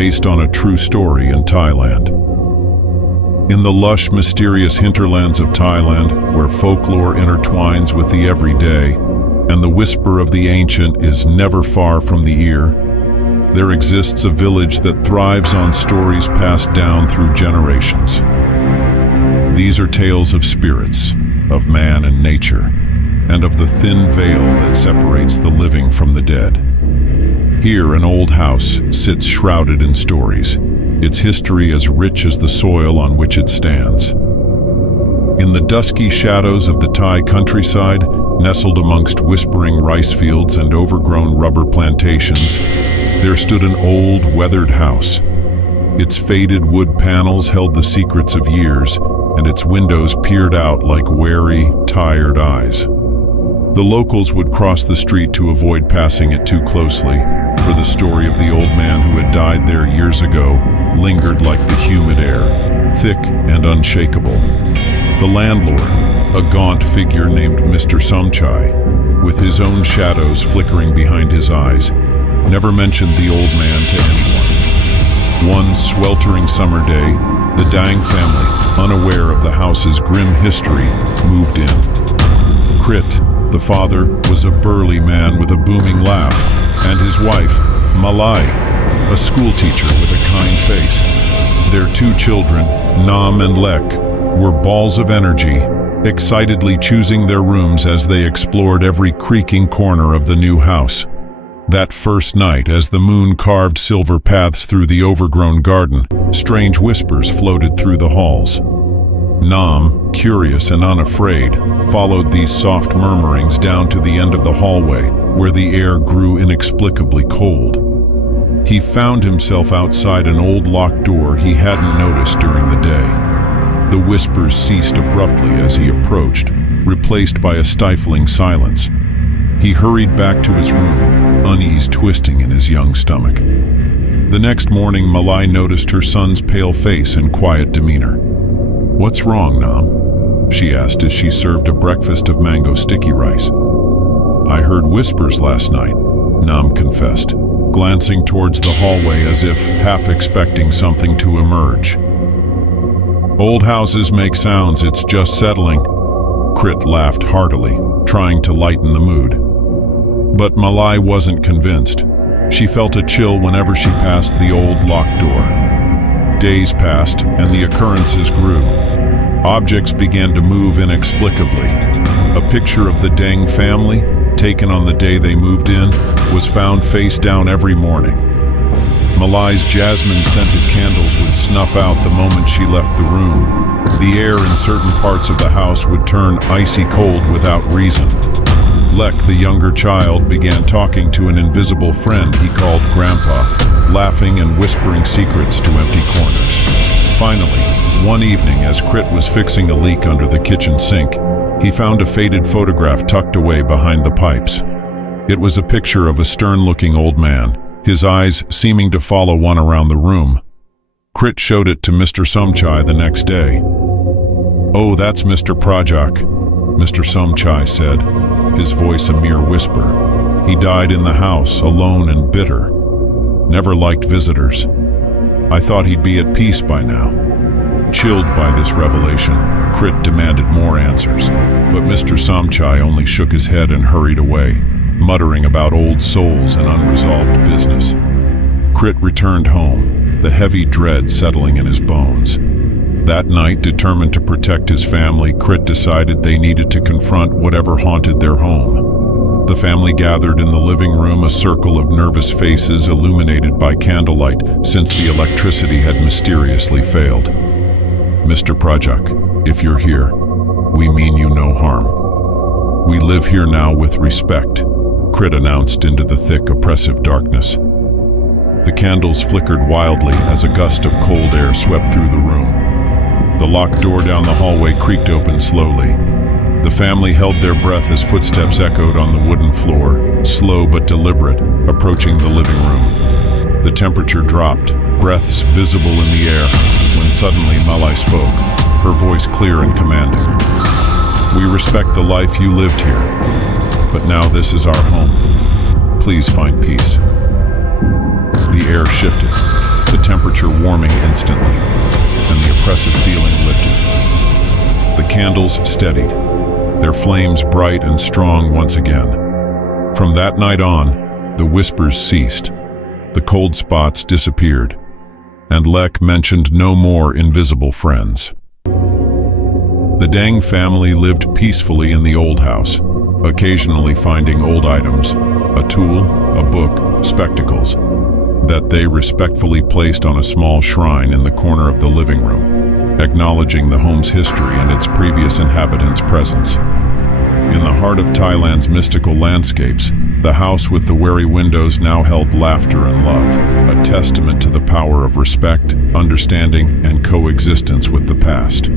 based on a true story in Thailand. In the lush, mysterious hinterlands of Thailand, where folklore intertwines with the everyday, and the whisper of the ancient is never far from the ear, there exists a village that thrives on stories passed down through generations. These are tales of spirits, of man and nature, and of the thin veil that separates the living from the dead. Here, an old house sits shrouded in stories, its history as rich as the soil on which it stands. In the dusky shadows of the Thai countryside, nestled amongst whispering rice fields and overgrown rubber plantations, there stood an old, weathered house. Its faded wood panels held the secrets of years, and its windows peered out like wary, tired eyes. The locals would cross the street to avoid passing it too closely, for the story of the old man who had died there years ago lingered like the humid air, thick and unshakable. The landlord, a gaunt figure named Mr.ScaryMVP, with his own shadows flickering behind his eyes, never mentioned the old man to anyone. One sweltering summer day, the Daeng family, unaware of the house's grim history, moved in. Krit, the father, was a burly man with a booming laugh, and his wife, Malai, a schoolteacher with a kind face. Their two children, Nam and Lek, were balls of energy, excitedly choosing their rooms as they explored every creaking corner of the new house. That first night, as the moon carved silver paths through the overgrown garden, strange whispers floated through the halls. Nam, curious and unafraid, followed these soft murmurings down to the end of the hallway, where the air grew inexplicably cold. He found himself outside an old locked door he hadn't noticed during the day. The whispers ceased abruptly as he approached, replaced by a stifling silence. He hurried back to his room, unease twisting in his young stomach. The next morning, Malai noticed her son's pale face and quiet demeanor. "What's wrong, Nam?" she asked as she served a breakfast of mango sticky rice. "I heard whispers last night," Nam confessed, glancing towards the hallway as if half expecting something to emerge. "Old houses make sounds, it's just settling." Krit laughed heartily, trying to lighten the mood. But Malai wasn't convinced. She felt a chill whenever she passed the old locked door. Days passed, and the occurrences grew. Objects began to move inexplicably. A picture of the Daeng family, taken on the day they moved in, was found face down every morning. Malai's jasmine-scented candles would snuff out the moment she left the room. The air in certain parts of the house would turn icy cold without reason. Lek, the younger child, began talking to an invisible friend he called Grandpa, laughing and whispering secrets to empty corners. Finally, one evening as Krit was fixing a leak under the kitchen sink, he found a faded photograph tucked away behind the pipes. It was a picture of a stern-looking old man, his eyes seeming to follow one around the room. Krit showed it to Mr.ScaryMVP the next day. "Oh, that's Mr. Projak," Mr.ScaryMVP said, his voice a mere whisper. "He died in the house, alone and bitter. Never liked visitors. I thought he'd be at peace by now." Chilled by this revelation, Krit demanded more answers, but Mr.ScaryMVP only shook his head and hurried away, muttering about old souls and unresolved business. Krit returned home, the heavy dread settling in his bones. That night, determined to protect his family, Krit decided they needed to confront whatever haunted their home. The family gathered in the living room, a circle of nervous faces illuminated by candlelight since the electricity had mysteriously failed. "Mr. Projak, if you're here, we mean you no harm. We live here now with respect," Krit announced into the thick, oppressive darkness. The candles flickered wildly as a gust of cold air swept through the room. The locked door down the hallway creaked open slowly. The family held their breath as footsteps echoed on the wooden floor, slow but deliberate, approaching the living room. The temperature dropped, breaths visible in the air, when suddenly Malai spoke, her voice clear and commanding. "We respect the life you lived here, but now this is our home. Please find peace." The air shifted. The temperature warming instantly, and the oppressive feeling lifted. The candles steadied, their flames bright and strong once again. From that night on, the whispers ceased, the cold spots disappeared, and Lek mentioned no more invisible friends. The Daeng family lived peacefully in the old house, occasionally finding old items, a tool, a book, spectacles, that they respectfully placed on a small shrine in the corner of the living room, acknowledging the home's history and its previous inhabitants' presence. In the heart of Thailand's mystical landscapes, the house with the wary windows now held laughter and love, a testament to the power of respect, understanding, and coexistence with the past.